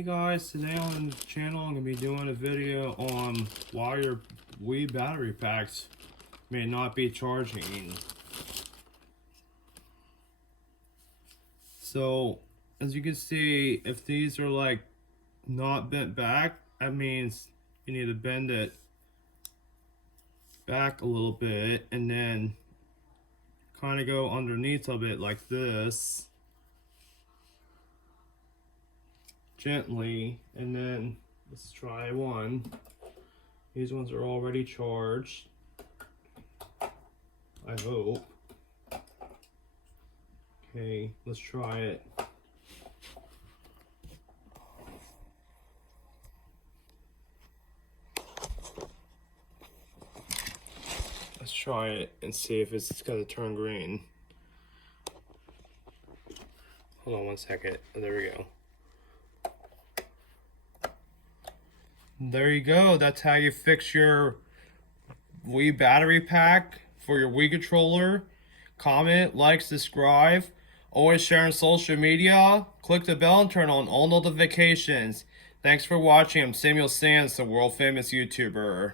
Hey guys, today on this channel I'm going to be doing a video on why your Wii battery packs may not be charging. So, as you can see, if these are like not bent back, that means you need to bend it back a little bit and then kind of go underneath of it like this. Gently, and then let's try one. These ones are already charged, I hope. Okay, let's try it. Let's try it and see if it's gonna turn green. Hold on one second. There we go. There you go. That's how you fix your Wii battery pack for your Wii controller. Comment, like, subscribe. Always share on social media. Click the bell and turn on all notifications. Thanks for watching. I'm Samuel Sands, the world famous YouTuber.